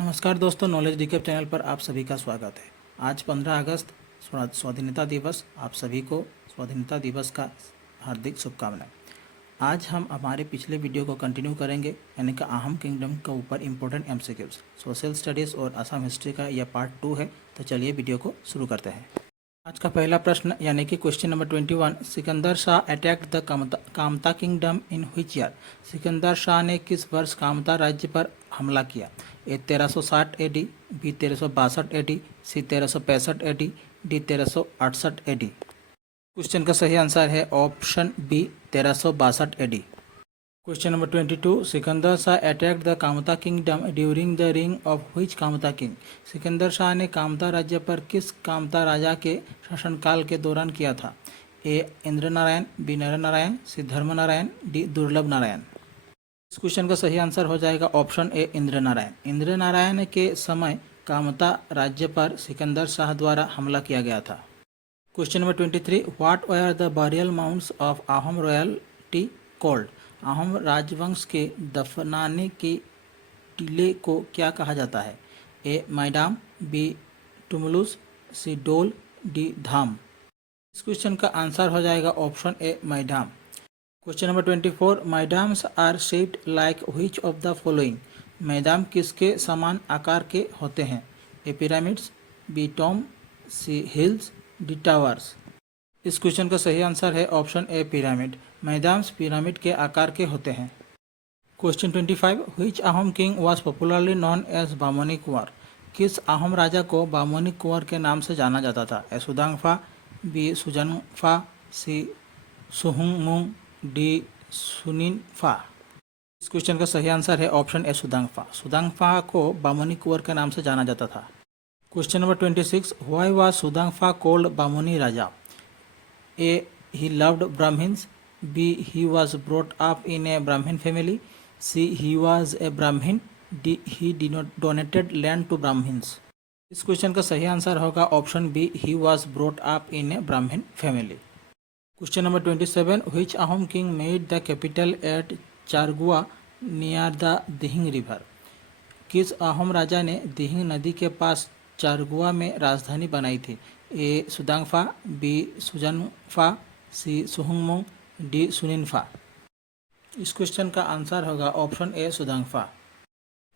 नमस्कार दोस्तों, knowledge recap channel पर आप सभी का स्वागत है। आज 15 अगस्त स्वाधीनता दिवस। आप सभी को स्वाधीनता दिवस का हार्दिक शुभकामनाएं। आज हम हमारे पिछले वीडियो को कंटिन्यू करेंगे, यानी कि अहम किंगडम के ऊपर इम्पोर्टेंट एमसीक्यूज, सोशल स्टडीज़ और असम हिस्ट्री का यह पार्ट 2 है। तो चलिए वीडियो को शुरू करते हैं। आज का पहला प्रश्न यानी कि question number 21, Sikandar Shah attacked the Kamata kingdom in which year. Sikandar Shah ने किस वर्ष कामता राज्य पर हमला किया। A 1360 AD, B 1362 AD, C 1365 AD, D 1368 AD। Question का सही आंसर है option B 1362 AD। Question number 22, Sikandar Shah attacked the Kamata kingdom during the रिंग of which Kamata king. Sikandar Shah ने कामता राज्य पर किस कामता राजा के शासनकाल के दौरान किया था। ए इंद्र नारायण, बी नर नारायण, सी धर्म नारायण, डी दुर्लभ नारायण। इस क्वेश्चन का सही आंसर हो जाएगा ऑप्शन ए इंद्र नारायण। इंद्र नारायण के समय कामता राज्य पर सिकंदर शाह द्वारा हमला किया गया था। Question number 23, what were the burial mounts of Ahom royalty called. Ahom राजवंश के दफनाने के टीले को क्या कहा जाता है। ए मैदाम, बी टुमुलुस, सी डोल, डी धाम। इस क्वेश्चन का आंसर हो जाएगा option A Maidam. Question number 24, Maidams are shaped like which of the following. Maidam किसके समान आकार के होते हैं। A pyramids, B tomb, C hills, D towers. इस क्वेश्चन का सही आंसर है option A pyramid. Maidams pyramid के आकार के होते हैं। Question 25, which Ahom king was popularly known as Bamoni Konwar. किस अहोम राजा को बामोनी कुंवर के नाम से जाना जाता था। ए Sudangpha, B Sujangpha, C Suhungmung, D Suninpha. इस क्वेश्चन का सही आंसर है ऑप्शन ए सुदांगफा। सुदांगफा को बामोनी कुंवर के नाम से जाना जाता था। Question number 26, why was Sudangpha called Bamoni Raja. A he loved Brahmins, B he was brought up in a Brahmin family, C he was a Brahmin, D he donated land to Brahmins. इस क्वेश्चन का सही आंसर होगा option B he was brought up in a Brahmin family. Question number 27, which Ahom king made the capital at Charagua near the Dihing river. किस अहोम राजा ने दिहिंग नदी के पास चारगुआ में राजधानी बनाई थी। A Sudangpha, B Sujangpha, C Suhungmung, D Suninpha. इस क्वेश्चन का आंसर होगा option A Sudangpha.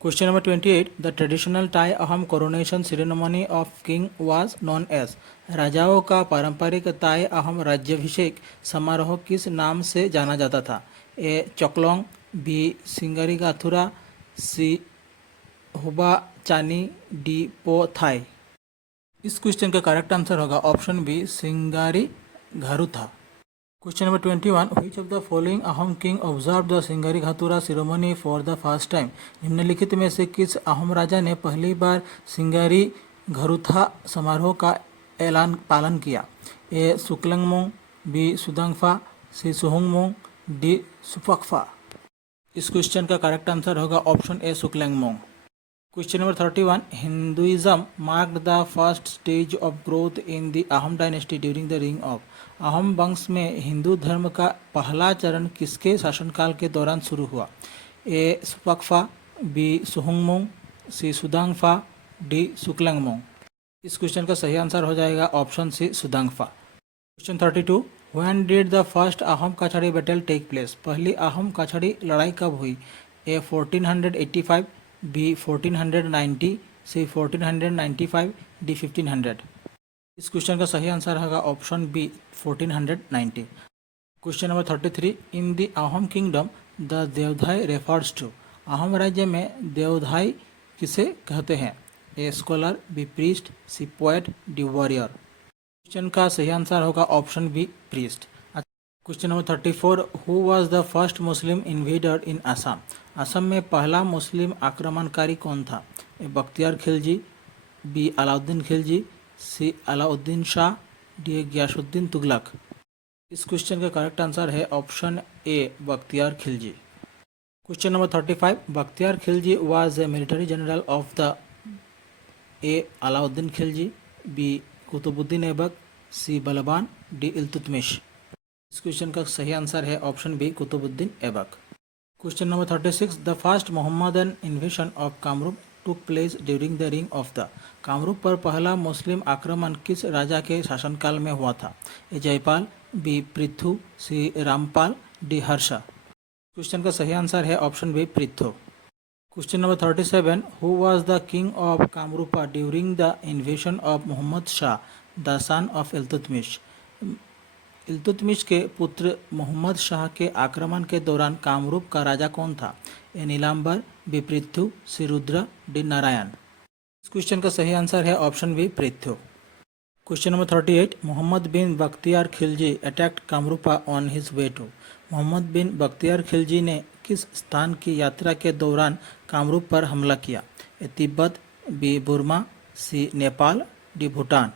Question number 28, the traditional Tai Ahom coronation ceremony of king was known as. राजाओं का पारंपरिक ताई अहोम राज्याभिषेक समारोह किस नाम से जाना जाता था। ए चोकलोंग, बी सिंगारी गाथुरा, सी हुबा चानी, डी पो थाई। इस क्वेश्चन का करेक्ट आंसर होगा option B Singari Gharutha. Question number 21, which of the following Ahom king observe the Singari Ghatura ceremony for the first time. निम्नलिखित में से किस अहोम राजा ने पहली बार सिंगारी घारुथा समारोह का पालन किया। A Suklangmong, B Sudangpha, C सुहुंगमोंग, D Suphakpha. इस क्वेश्चन का करेक्ट आंसर होगा option A Suklangmong. Question number 31, Hinduism marked the first stage of growth in the Ahom dynasty during the रिंग ऑफ। अहोम वंश में हिंदू धर्म का पहला चरण किसके शासनकाल के दौरान शुरू हुआ। A Suphakpha, B Suhungmung, C Sudangpha, D Suklangmung. इस क्वेश्चन का सही आंसर हो जाएगा option C Sudangpha. Question 32, when did the first Ahom Kachari battle take place. पहली अहोम काछड़ी लड़ाई कब हुई। A 1485, B 1490, C 1495, D 1500। इस क्वेश्चन का सही आंसर होगा option B 1490। Question number 33, in the Ahom kingdom the Deodhai refers to. Ahom राज्य में देवधाई किसे कहते हैं। A scholar, B priest, C poet, D warrior. Question का सही आंसर होगा option B priest. Question number 34, who was the first Muslim invader in Assam. Assam में पहला मुस्लिम आक्रमणकारी कौन था। A Bakhtiyar Khilji, B Alauddin Khilji, C Alauddin Shah, D Ghiyasuddin Tughlaq. इस क्वेश्चन का करेक्ट आंसर है option A Bakhtiyar Khilji. Question number 35, Bakhtiyar Khilji was a military general of the. A Alauddin Khilji, B Qutubuddin Aibak, C Balban, D Iltutmish. इस question का सही आंसर है option B Qutubuddin Aibak. Question number 36, the first Mohammedan invasion of Kamrup took place during the रिंग of the. Kamrup पर पहला मुस्लिम आक्रमण किस राजा के शासनकाल में हुआ था? A Jaipal, B Prithu, C Rampal, D Harsha. Question का सही आंसर है option B Prithu. Question number 37, who was the king of Kamarupa during the invasion of Mohammad Shah the son of Iltutmish? Iltutmish के पुत्र मोहम्मद शाह के आक्रमण के दौरान कामरूप का राजा कौन था? A Nilambar, B Prithu, C Rudra, D Narayan. इस क्वेश्चन का सही आंसर है option B Prithu. Question number 38, Mohammad bin Bakhtiyar Khilji attacked Kamarupa on his way to? Mohammad bin Bakhtiyar Khilji ने किस स्थान की यात्रा के दौरान कामरूप पर हमला किया? A Tibet, B Burma, C Nepal, D Bhutan.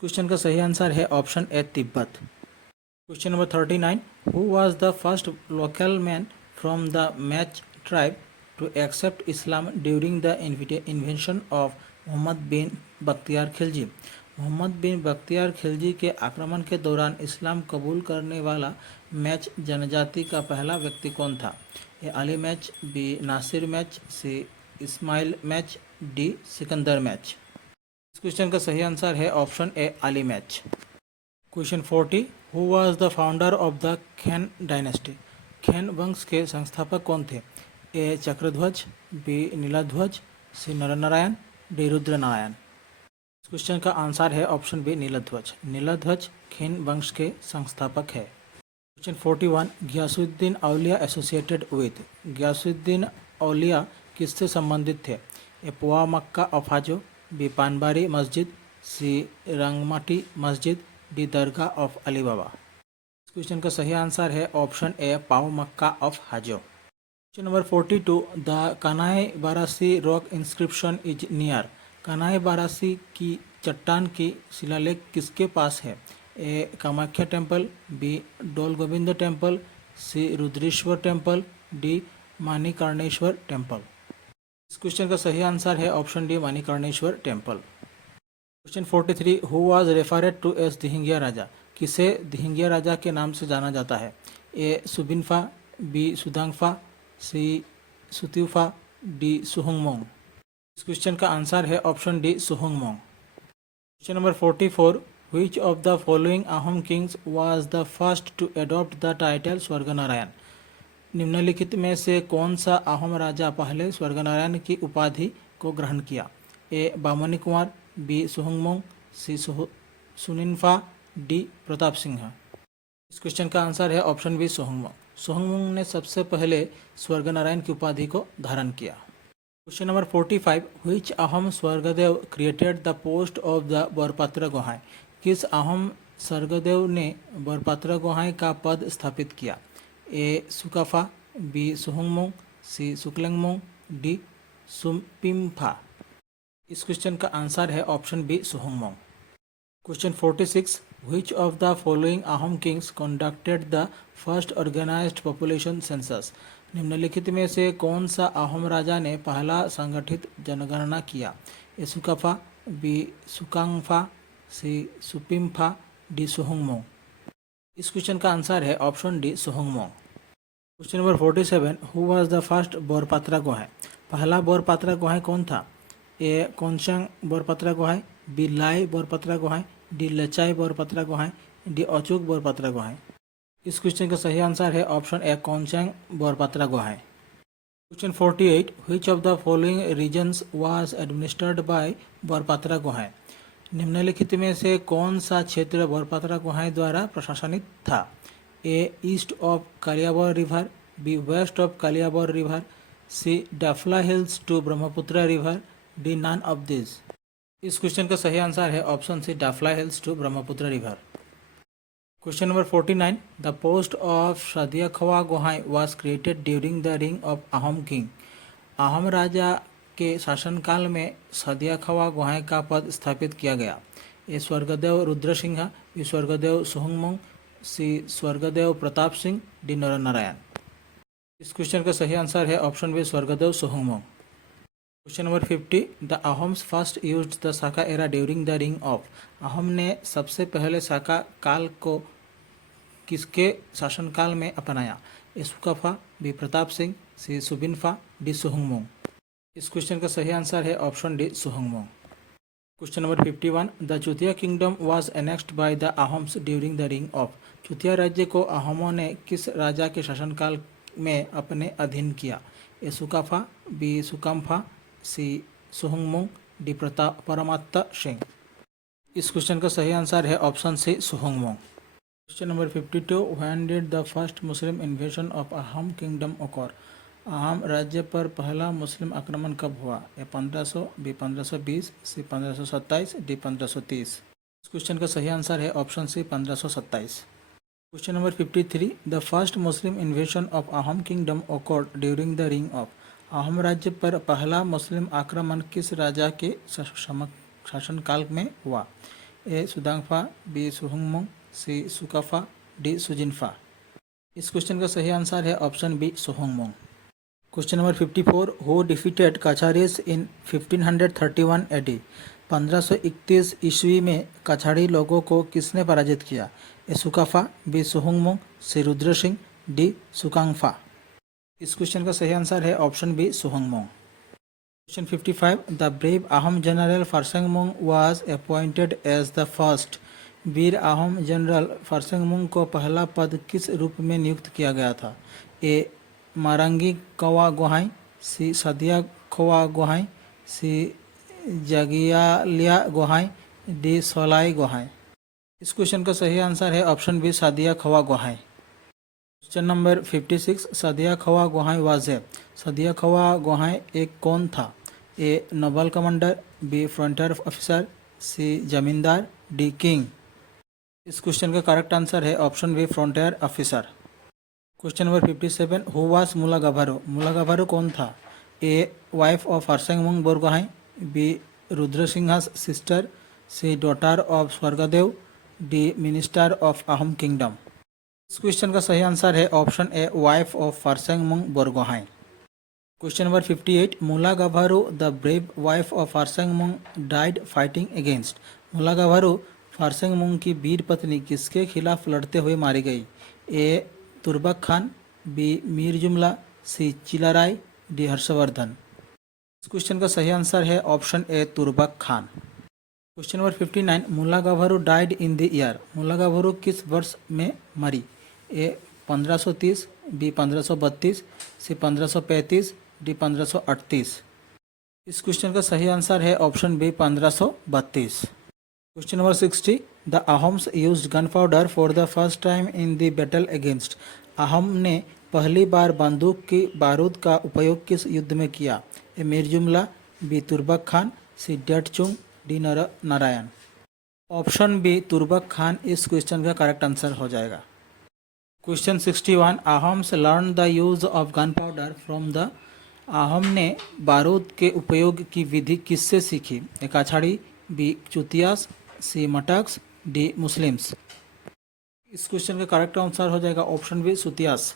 Question का सही आंसर है option A Tibet. Question number 39, who was the first local man from the Mech tribe to accept Islam during the invention of Mohammad bin Bakhtiyar Khilji? Mohammad bin Bakhtiyar Khilji के आक्रमण के दौरान इस्लाम कबूल करने वाला मैच जनजाति का पहला व्यक्ति कौन था? A Ali Mech, B Nasir Mech, C Ismail Mech, D Sikandar Mech. इस क्वेश्चन का सही आंसर है option A Ali Mech. Question 40, who was the founder of the Khen dynasty? Khen वंश के संस्थापक कौन थे? A Chakradhwaj, B Niladhwaj, C Naranarayan, D Rudranarayan. इस क्वेश्चन का आंसर है ऑप्शन बी नीलध्वज। नीलध्वज खैन वंश के संस्थापक है। Question 41, Ghiyasuddin Auliya associated with? Ghiyasuddin Auliya किससे संबंधित थे? ए पुआ मक्का ऑफ हाजो, बी पानबारी मस्जिद, C Rangamati Masjid, D Dargah of Ali Baba. इस क्वेश्चन का सही आंसर है option A Poa Mecca of Hajo. Question number 42, the Kanhai Barasi rock inscription is near? Kanhai Barasi की चट्टान की शिलालेख किसके पास है? ए Kamakhya temple, B Dol Gobinda temple, C Rudreswar temple, D Manikarneswar temple. इस क्वेश्चन का सही आंसर है option D Manikarneswar temple. Question 43, who was referred to as Dihingia Raja? किसे दिहिंगिया राजा के नाम से जाना जाता है? A Subinpha, B Sudangpha, C Sutyupha, D सुहुंगमोंग। इस क्वेश्चन का आंसर है option D सुहुंगमोंग। Question number 44, which of the following Ahom kings was the first to adopt the title Swarganarayan? निम्नलिखित में से कौन सा अहोम राजा पहले स्वर्गनारायण की उपाधि को ग्रहण किया? ए बामनी कुमार, बी सुहुंगमोंग, सी सुनिनफा, डी प्रताप सिंह। इस क्वेश्चन का आंसर है ऑप्शन बी सुहुंगमोंग। सुहुंगमोंग ने सबसे पहले स्वर्गनारायण की उपाधि को धारण किया। Question number 45, which Ahom Swargadeo created the post of the Borpatra Gohain? किस अहोम स्वर्गदेव ने बरपात्र गोहाई का पद स्थापित किया? A Sukapha, B सुहुंगमोंग, C Suklengmong, D Sumpimpha. इस क्वेश्चन का आंसर है option B सुहुंगमोंग। Question 46, which of the following Ahom kings conducted the first organised population census? निम्नलिखित में से कौन सा अहोम राजा ने पहला संगठित जनगणना किया? A Sukapha, B Sukangpha, C Supimpha, D सुहुंगमोंग। इस क्वेश्चन का आंसर है option D सुहुंगमोंग। Question number 47, who was the first Borpatra Gohain? पहला बोरपात्रा गोहाई कौन था? A Konchang Borpatra Gohain, B Lai Borpatra Gohain, D Lachai Borpatra Gohain, D Achuk Borpatra Gohain. इस क्वेश्चन का सही आंसर है option A Konchang Borpatra Gohain. Question 48, which of the following regions was administered by बोरपात्रा गोहाई? निम्नलिखित में से कौन सा क्षेत्र बोरपात्रा गोहाई द्वारा प्रशासनित था? A east of Kaliabor river, B west of Kaliabor river, C Dafla hills to Brahmaputra river, D none of this. इस क्वेश्चन का सही आंसर है option C Dafla hills to Brahmaputra river. Question number 49, the post of Sadiya Khowa Gohain was created during the रिंग of Ahom king? Ahom राजा के शासनकाल में सदिया खवा गोहाई का पद स्थापित किया गया। A Swargadeo Rudra Singh, B Swargadeo Suhungmung, C Swargadeo Pratap Singh, D Naranarayan. इस क्वेश्चन का सही आंसर है option B Swargadeo Suhungmung. Question number 50, the Ahoms first used the Saka era during the रिंग ऑफ? अहोम ने सबसे पहले साका काल को किसके शासनकाल में अपनाया? A Sukapha, B Pratap Singh, C Subinpha, D सुहुंगमोंग। इस क्वेश्चन का सही आंसर है option D सुहुंगमोंग। Question number 51, the Chutiya kingdom was annexed by the Ahoms during the रिंग ऑफ। चुतिया राज्य को अहोमों ने किस राजा के शासनकाल में अपने अधीन किया? A Sukapha, B Sukampha, C सुहुंगमोंग, D Pramatta Singh. इस क्वेश्चन का सही आंसर है option C Suhungmung. Question number 52, when did the first Muslim invasion of Ahom kingdom occur. Ahom राज्य पर पहला मुस्लिम आक्रमण कब हुआ? A 1500, B 1520, C 1527, D 1530। इस क्वेश्चन का सही आंसर है option C 1527। Question number 53, the first Muslim invasion of Ahom kingdom occurred during the रिंग ऑफ। अहोम राज्य पर पहला मुस्लिम आक्रमण किस राजा के शासनकाल में हुआ? A Sudangpha, B सुहुंगमोंग, C Sukapha, D Sujinpha. इस क्वेश्चन का सही आंसर है option B सुहुंगमोंग। Question number 54, who defeated Kacharis in 1531 AD. 1531 ईस्वी में कछाड़ी लोगों को किसने पराजित किया? A Sukapha, B सुहुंगमोंग, C Rudra Singh, D Sukangpha. इस क्वेश्चन का सही आंसर है option B सुहुंगमोंग। Question 55, the brave Ahom general Phrasengmung was appointed as the first. Veer Ahom general फर्सेंगमोंग को पहला पद किस रूप में नियुक्त किया गया था? ए मारंगी कवा गोहाई, सी सदिया खोवा गोहाई, सी जगियालिया गोहाई, डी सोलाई गोहाई। इस क्वेश्चन का सही आंसर है ऑप्शन बी सदिया खोवा गोहाई। क्वेश्चन नंबर 56, सदिया खोवा गोहाई वाजे। सदिया खोवा गोहाई एक कौन था? A noble commander, B frontier officer, C zamindar, D king. इस क्वेश्चन का करेक्ट आंसर है option B frontier officer. Question number 57, who was Mulagabharu. Mulagabharu कौन था? A wife of Phrasengmung Borgohain, B Rudra Singha's sister, C daughter of Swargadeo, D minister of Ahom kingdom. इस question का सही answer है option A wife of Phrasengmung Borgohain. Question number 58, Mulagabharu the brave wife of Phrasengmung died fighting against. Mulagabharu Phrasengmung की वीर पत्नी किसके खिलाफ लड़ते हुए मारी गई? A Turbak Khan, B Mir Jumla, C Chilarai, D Harshvardhan. इस क्वेश्चन का सही आंसर है option A Turbak Khan. Question number 59, Mulagabharu died in the year. Mulagabharu किस वर्ष में मरी? A 1530, B 1532, C 1535, D 1538। इस क्वेश्चन का सही आंसर है option B 1532। Question number 60, the Ahoms used gunpowder for the first time in the battle against. Ahom ने पहली बार बंदूक की बारूद का उपयोग किस युद्ध में किया? A Mir Jumla, B Turbak Khan, C Detchung, D Narayan. Option B Turbak Khan इस क्वेश्चन का करेक्ट आंसर हो जाएगा। Question 61, Ahoms learn the use of gunpowder from the. Ahom ने बारूद के उपयोग की विधि किससे सीखी? A Kachari, B Chutiyas, C Mataks, D Muslims. इस क्वेश्चन का करेक्ट आंसर हो जाएगा option B Sutiyas.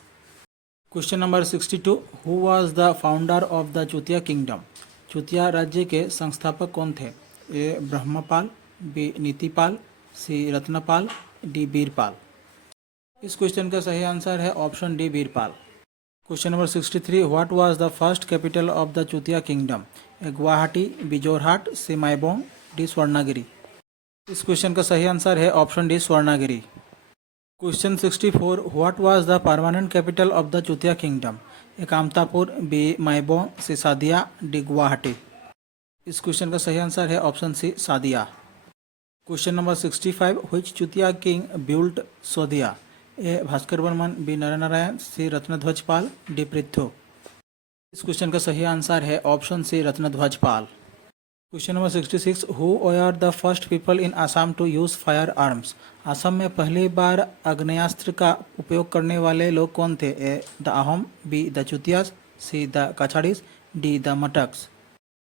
Question number 62, who was the founder of the Chutiya kingdom. Chutiya राज्य के संस्थापक कौन थे? A Brahmapal, B Nitipal, C Ratnapal, D Birpal. इस क्वेश्चन का सही आंसर है option D Birpal. Question number 63, what was the first capital of the Chutiya kingdom? A Guwahati, B Jorhat, C Maibong, D Swarnagiri. इस क्वेश्चन का सही आंसर है option D Swarnagiri. Question 64, what was the permanent capital of the Chutiya kingdom? A Kamatapur, B Maibong, C Sadia, D Guwahati. इस question का सही answer है option C Sadiya. Question number 65, which Chutiya king built Sadiya? A Bhaskar Varman, B Naranarayan, C Ratnadhwaj Pal, D Prithvi. इस question का सही आंसर है option C Ratnadhwaj Pal. Question number 66, who were the first people in Assam to use firearms? Assam में पहली बार आग्नेयास्त्र का उपयोग करने वाले लोग कौन थे? A the Ahom, B the Chutiyas, C the Kacharis, D the Mataks.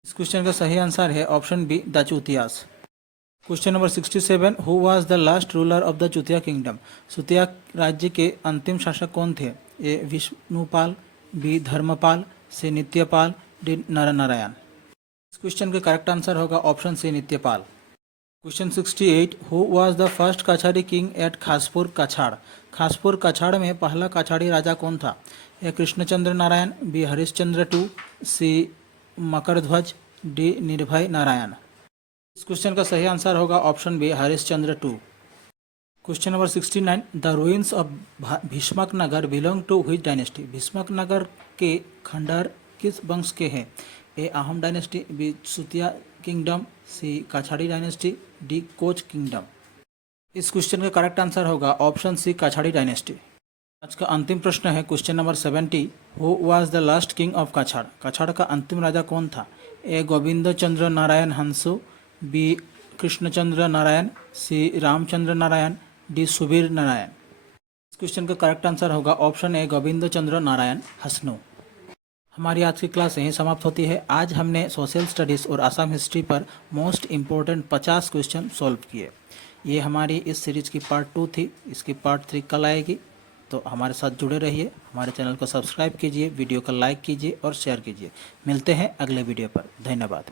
इस क्वेश्चन का सही आंसर है option B the Chutiyas. Question number 67, who was the last ruler of the Chutiya kingdom? Chutiya राज्य के अंतिम शासक कौन थे? A Vishnupal, B Dharmapal, C Nityapal, D Naranarayan. इस क्वेश्चन का करेक्ट आंसर होगा option C Nityapal. Question 68, who was the first Kachari king at Khaspur Cachar? Khaspur Cachar में पहला कछाड़ी राजा कौन था? A Krishnachandra Narayan, B Harishchandra two, C Makardhwaj, D Nirbhay Narayan. इस क्वेश्चन का सही आंसर होगा option B Harishchandra two. Question number 69, the ruins of Bhishmak Nagar belong to which dynasty. Bhishmak Nagar के खंडहर किस वंश के हैं? A Ahom dynasty, B Sutiya kingdom, C Kachari dynasty, D Koch kingdom. इस क्वेश्चन का करेक्ट आंसर होगा ऑप्शन सी काछाड़ी डायनेस्टी। आज का अंतिम प्रश्न है question number 70, who was the last king of Cachar. Cachar का अंतिम राजा कौन था? ए गोविंद चंद्र नारायण हंसु, B Krishnachandra Narayan, C Ramchandra Narayan, D Subir Narayan. इस क्वेश्चन का करेक्ट आंसर होगा ऑप्शन ए गोविंद चंद्र नारायण हसनु। हमारी आज की क्लास यहीं समाप्त होती है। आज हमने सोशल स्टडीज़ और आसाम हिस्ट्री पर मोस्ट इम्पोर्टेंट 50 क्वेश्चन सॉल्व किए। ये हमारी इस सीरीज़ की पार्ट 2 थी। इसकी पार्ट 3 कल आएगी, तो हमारे साथ जुड़े रहिए। हमारे चैनल को सब्सक्राइब कीजिए, वीडियो को लाइक कीजिए और शेयर कीजिए। मिलते हैं अगले वीडियो पर। धन्यवाद।